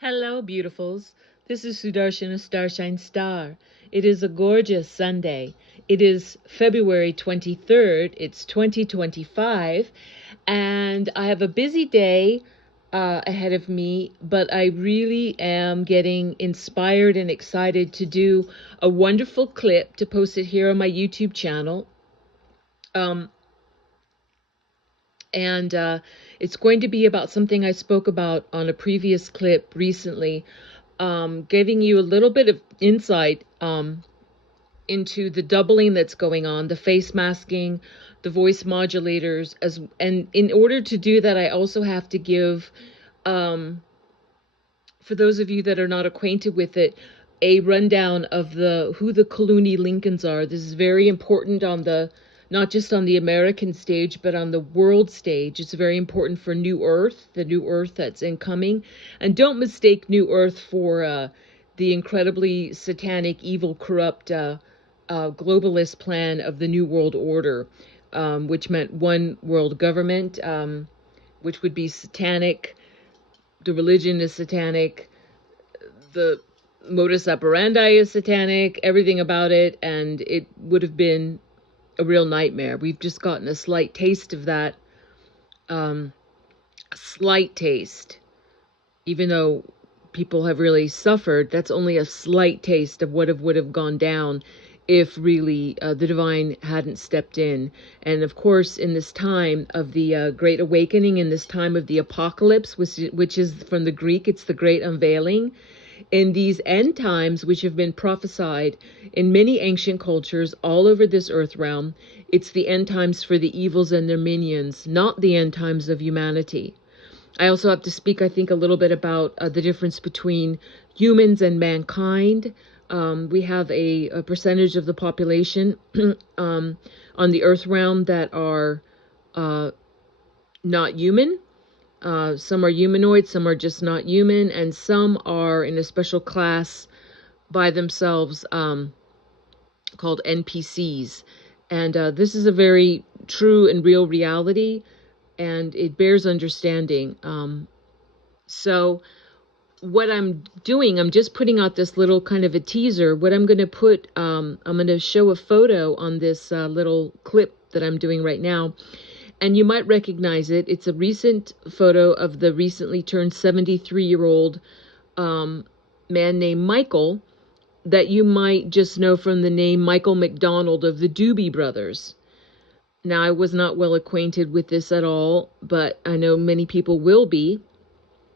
Hello, beautifuls. This is Sudarshan of Starshine Star. It is a gorgeous Sunday. It is February 23rd. It's 2025, and I have a busy day ahead of me, but I really am getting inspired and excited to do a wonderful clip to post it here on my YouTube channel. And it's going to be about something I spoke about on a previous clip recently, giving you a little bit of insight into the doubling that's going on, the face masking, the voice modulators, and in order to do that, I also have to give, for those of you that are not acquainted with it, a rundown of who the Khalooni-Lincolns are. This is very important on not just on the American stage, but on the world stage. It's very important for New Earth, the New Earth that's incoming. And don't mistake New Earth for the incredibly satanic, evil, corrupt globalist plan of the New World Order, which meant one world government, which would be satanic. The religion is satanic. The modus operandi is satanic, everything about it, and it would have been a real nightmare. We've just gotten a slight taste of that, a slight taste. Even though people have really suffered, that's only a slight taste of what would have gone down if really the divine hadn't stepped in. And of course, in this time of the Great Awakening, in this time of the apocalypse, which is from the Greek, it's the Great Unveiling. In these end times, which have been prophesied in many ancient cultures all over this earth realm, it's the end times for the evils and their minions, not the end times of humanity. I also have to speak, I think, a little bit about the difference between humans and mankind. We have a percentage of the population on the earth realm that are not human. Some are humanoid, some are just not human, and some are in a special class by themselves called NPCs. And this is a very true and real reality, and it bears understanding. So what I'm doing, I'm just putting out this little kind of a teaser. What I'm going to put, I'm going to show a photo on this little clip that I'm doing right now. And you might recognize it. It's a recent photo of the recently turned 73-year-old man named Michael, that you might just know from the name Michael MacDonald of the Doobie brothers. Now, I was not well acquainted with this at all, but I know many people will be.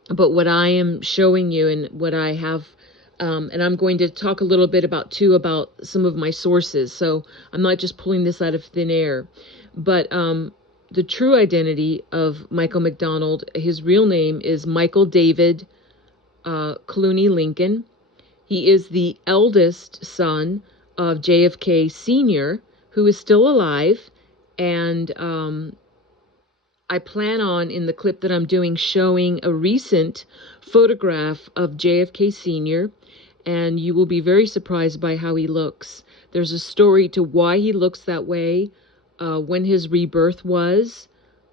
But what I am showing you and what I have, and I'm going to talk a little bit about some of my sources. So I'm not just pulling this out of thin air, but the true identity of Michael MacDonald, his real name is Michael David Khalooni Lincoln. He is the eldest son of JFK Sr., who is still alive. And I plan on, in the clip that I'm doing, showing a recent photograph of JFK Sr., and you will be very surprised by how he looks. There's a story to why he looks that way. When his rebirth was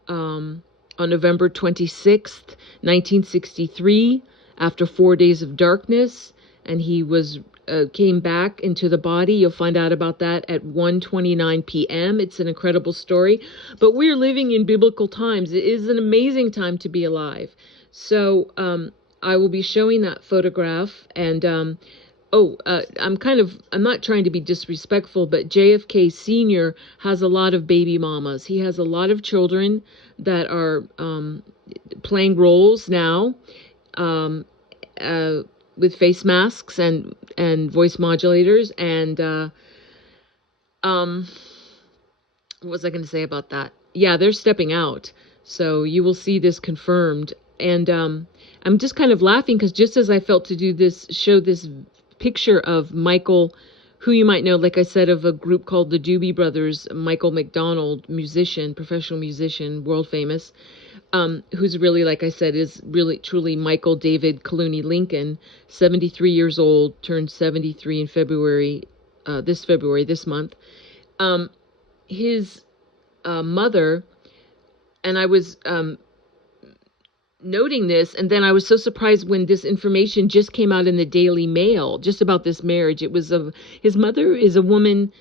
on November 26th, 1963, after 4 days of darkness, and he came back into the body. You'll find out about that at 1:29 p.m. It's an incredible story, but we're living in biblical times. It is an amazing time to be alive. So I will be showing that photograph, and I'm not trying to be disrespectful, but JFK Sr. has a lot of baby mamas. He has a lot of children that are playing roles now with face masks and voice modulators. And what was I going to say about that? Yeah, they're stepping out. So you will see this confirmed. And I'm just kind of laughing because just as I felt to do this, show this picture of Michael, who you might know, like I said, of a group called the Doobie Brothers, Michael MacDonald, musician, professional musician, world famous, who's really, like I said, is really truly Michael David Khalooni Lincoln, 73 years old, turned 73 in February, this month. His mother, and I was noting this, and then I was so surprised when this information just came out in the Daily Mail just about this marriage. It was his mother is a woman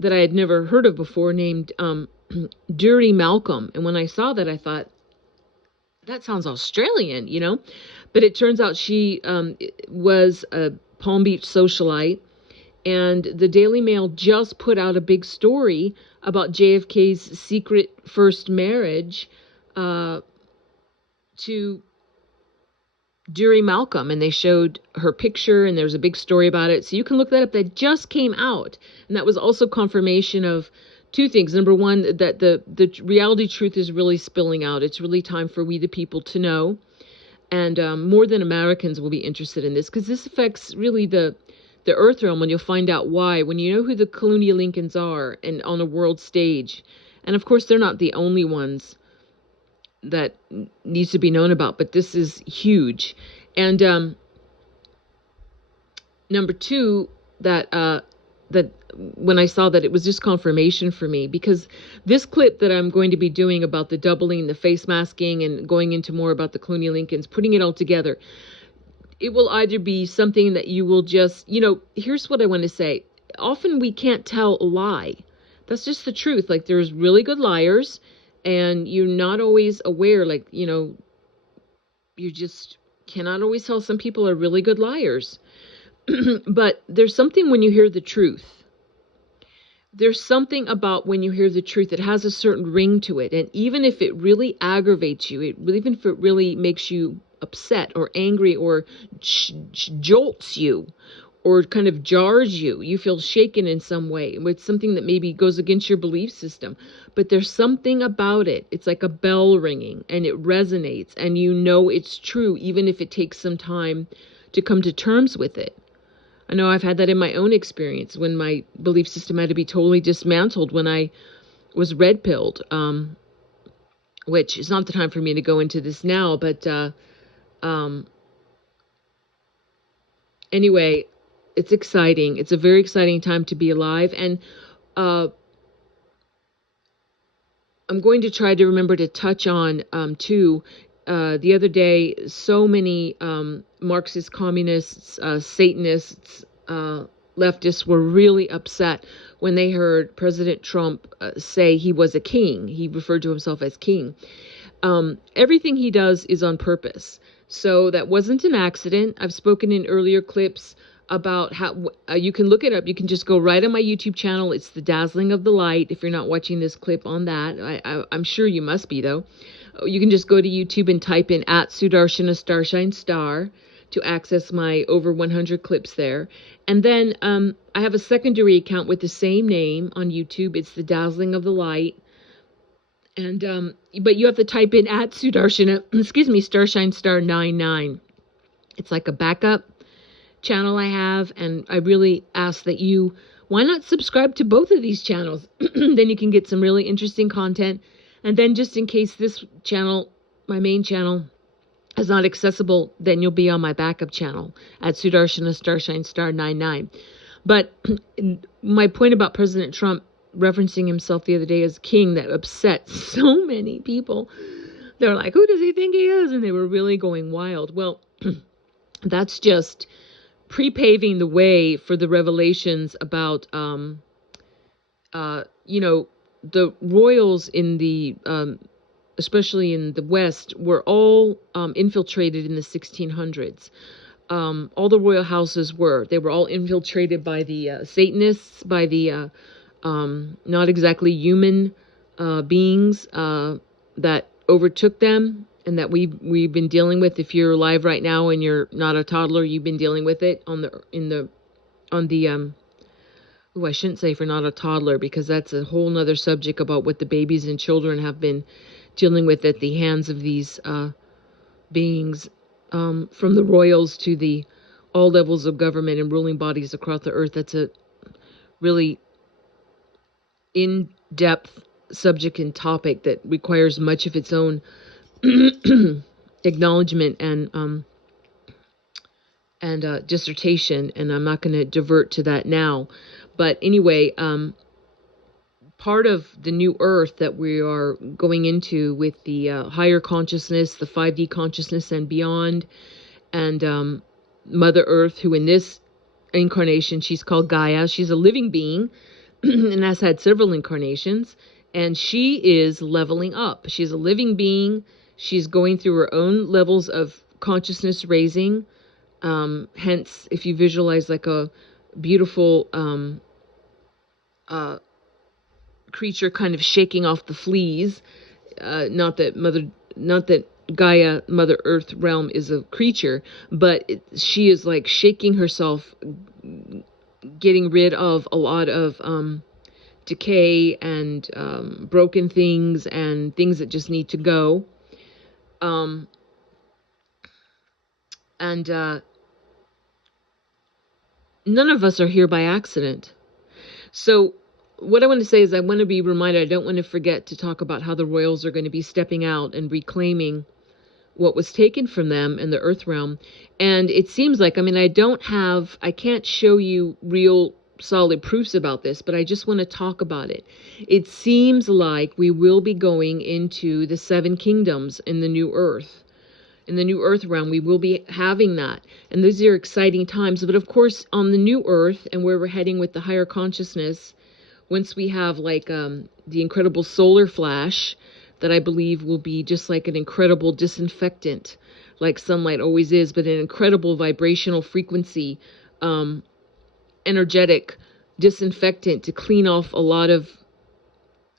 that I had never heard of before named Doobie Malcolm, and when I saw that, I thought that sounds Australian, you know. But it turns out she was a Palm Beach socialite, and the Daily Mail just put out a big story about JFK's secret first marriage to Doobie Malcolm, and they showed her picture, and there's a big story about it. So you can look that up. That just came out, and that was also confirmation of two things. Number one, that the reality truth is really spilling out. It's really time for we the people to know, and more than Americans will be interested in this, because this affects really the Earth realm, and you'll find out why when you know who the Khalooni-Lincolns are and on a world stage. And of course, they're not the only ones that needs to be known about, but this is huge. And number two, that when I saw that, it was just confirmation for me, because this clip that I'm going to be doing about the doubling, the face masking, and going into more about the Khalooni-Lincolns, putting it all together, it will either be something that you will just, you know, here's what I want to say. Often we can't tell a lie. That's just the truth. Like, there's really good liars, and you're not always aware, like, you know, you just cannot always tell. Some people are really good liars. But there's something when you hear the truth. There's something about when you hear the truth, it has a certain ring to it. And even if it really aggravates you, even if it really makes you upset or angry or jolts you or kind of jars you, you feel shaken in some way with something that maybe goes against your belief system. But there's something about it. It's like a bell ringing, and it resonates, and you know it's true, even if it takes some time to come to terms with it. I know I've had that in my own experience when my belief system had to be totally dismantled when I was red-pilled, which is not the time for me to go into this now, but anyway, it's exciting. It's a very exciting time to be alive, and I'm going to try to remember to touch on, too, the other day, so many Marxist, communists, Satanists, leftists were really upset when they heard President Trump say he was a king. He referred to himself as king. Everything he does is on purpose. So that wasn't an accident. I've spoken in earlier clips about how you can look it up. You can just go right on my YouTube channel. It's The Dazzling of the Light. If you're not watching this clip on that, I'm sure you must be, though. You can just go to YouTube and type in @Sudarshana Starshine Star to access my over 100 clips there. And then I have a secondary account with the same name on YouTube. It's The Dazzling of the Light. And but you have to type in @Sudarshana, excuse me, Starshine Star 99. It's like a backup channel I have, and I really ask that you, why not subscribe to both of these channels? Then you can get some really interesting content. And then just in case this channel, my main channel, is not accessible, then you'll be on my backup channel @Sudarshana Starshine Star 99. But my point about President Trump referencing himself the other day as king, that upset so many people. They're like, who does he think he is? And they were really going wild. Well, that's just pre-paving the way for the revelations about, you know, the royals in the, especially in the West, were all infiltrated in the 1600s. All the royal houses were. They were all infiltrated by the Satanists, by the not exactly human beings that overtook them, and that we've been dealing with. If you're alive right now and you're not a toddler, you've been dealing with it on the I shouldn't say if you're not a toddler, because that's a whole nother subject about what the babies and children have been dealing with at the hands of these beings, from the royals to the all levels of government and ruling bodies across the earth. That's a really in-depth subject and topic that requires much of its own acknowledgement and dissertation, and I'm not going to divert to that now. But anyway, part of the new earth that we are going into with the higher consciousness, the 5D consciousness and beyond, and Mother Earth, who in this incarnation, she's called Gaia. She's a living being and has had several incarnations, and she is leveling up. She's a living being. She's going through her own levels of consciousness raising. Hence, if you visualize like a beautiful creature kind of shaking off the fleas, not that Gaia, Mother Earth realm is a creature, but she is like shaking herself, getting rid of a lot of decay and broken things and things that just need to go. And none of us are here by accident. So what I want to say is I want to be reminded, I don't want to forget to talk about how the royals are going to be stepping out and reclaiming what was taken from them in the earth realm. And it seems like, I mean, I can't show you real solid proofs about this, but I just want to talk about it. It seems like we will be going into the 7 kingdoms in the new earth. In the new earth realm, we will be having that. And these are exciting times. But of course, on the new earth and where we're heading with the higher consciousness, once we have like the incredible solar flash that I believe will be just like an incredible disinfectant, like sunlight always is, but an incredible vibrational frequency, energetic disinfectant to clean off a lot of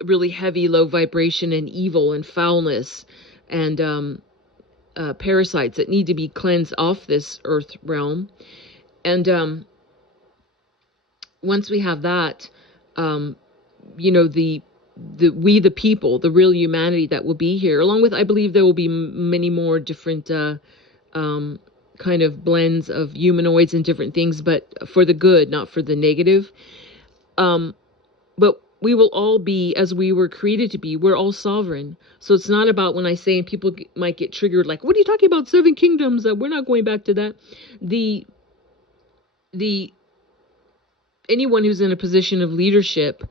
really heavy low vibration and evil and foulness and parasites that need to be cleansed off this earth realm. And once we have that, you know, we the people, the real humanity that will be here, along with, I believe there will be many more different kind of blends of humanoids and different things, but for the good, not for the negative. But we will all be as we were created to be. We're all sovereign. So it's not about, when I say, and people might get triggered, like, what are you talking about, 7 kingdoms? We're not going back to that. Anyone who's in a position of leadership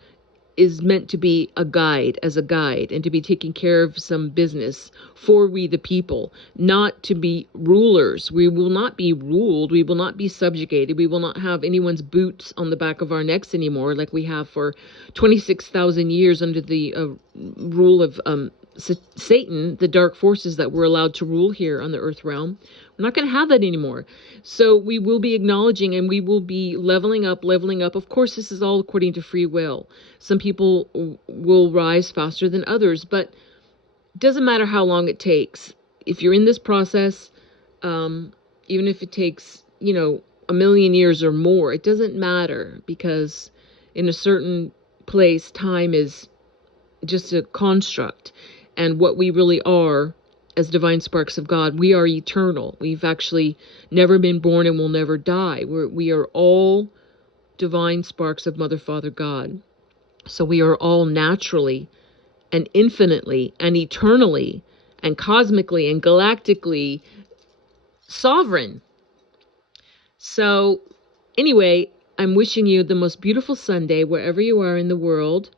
is meant to be a guide, and to be taking care of some business for we the people, not to be rulers. We will not be ruled. We will not be subjugated. We will not have anyone's boots on the back of our necks anymore, like we have for 26,000 years under the rule of Satan, the dark forces that were allowed to rule here on the earth realm. We're not going to have that anymore. So we will be acknowledging, and we will be leveling up. Of course, this is all according to free will. Some people will rise faster than others, but it doesn't matter how long it takes. If you're in this process, even if it takes, you know, 1,000,000 years or more, it doesn't matter, because in a certain place, time is just a construct. And what we really are as divine sparks of God, we are eternal. We've actually never been born and will never die. We are all divine sparks of Mother, Father, God. So we are all naturally and infinitely and eternally and cosmically and galactically sovereign. So anyway, I'm wishing you the most beautiful Sunday wherever you are in the world.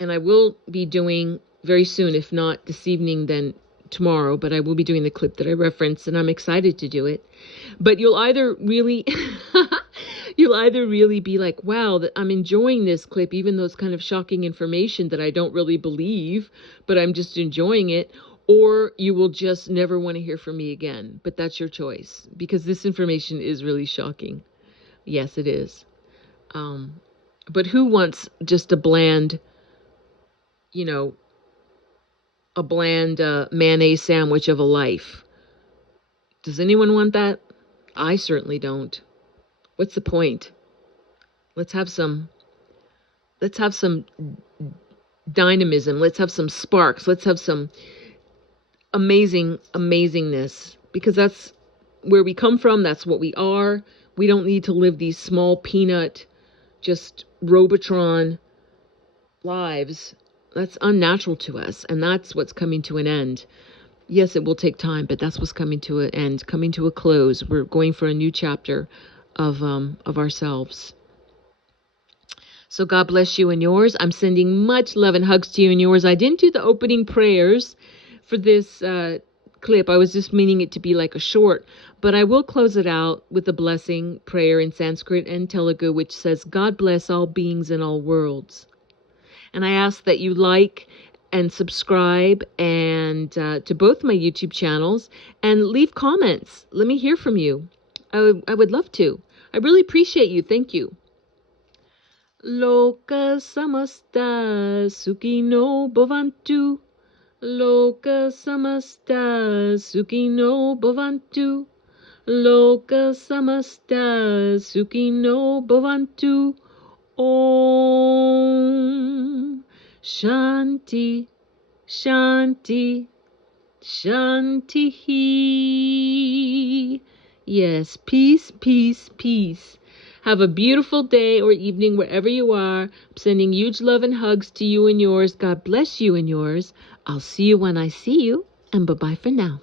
And I will be doing very soon, if not this evening, then tomorrow, but I will be doing the clip that I referenced, and I'm excited to do it. But you'll either really be like, wow, I'm enjoying this clip, even though it's kind of shocking information that I don't really believe, but I'm just enjoying it. Or you will just never want to hear from me again. But that's your choice, because this information is really shocking. Yes, it is. But who wants just a bland, you know, a bland mayonnaise sandwich of a life? Does anyone want that? I certainly don't. What's the point? Let's have some dynamism. Let's have some sparks. Let's have some amazingness, because that's where we come from. That's what we are. We don't need to live these small peanut, just Robotron lives. That's unnatural to us, and that's what's coming to an end. Yes, it will take time, but that's what's coming to an end, coming to a close. We're going for a new chapter of ourselves. So God bless you and yours. I'm sending much love and hugs to you and yours. I didn't do the opening prayers for this clip. I was just meaning it to be like a short, but I will close it out with a blessing prayer in Sanskrit and Telugu, which says, God bless all beings in all worlds. And I ask that you like and subscribe and to both my YouTube channels and leave comments. Let me hear from you. I would love to. I really appreciate you. Thank you. Loka samasta sukhino bhavantu. Loka samasta sukhino bhavantu. Loka samasta sukhino bhavantu. Om Shanti Shanti Shanti. Yes, peace, peace, peace. Have a beautiful day or evening wherever you are. I'm sending huge love and hugs to you and yours. God bless you and yours. I'll see you when I see you. And bye-bye for now.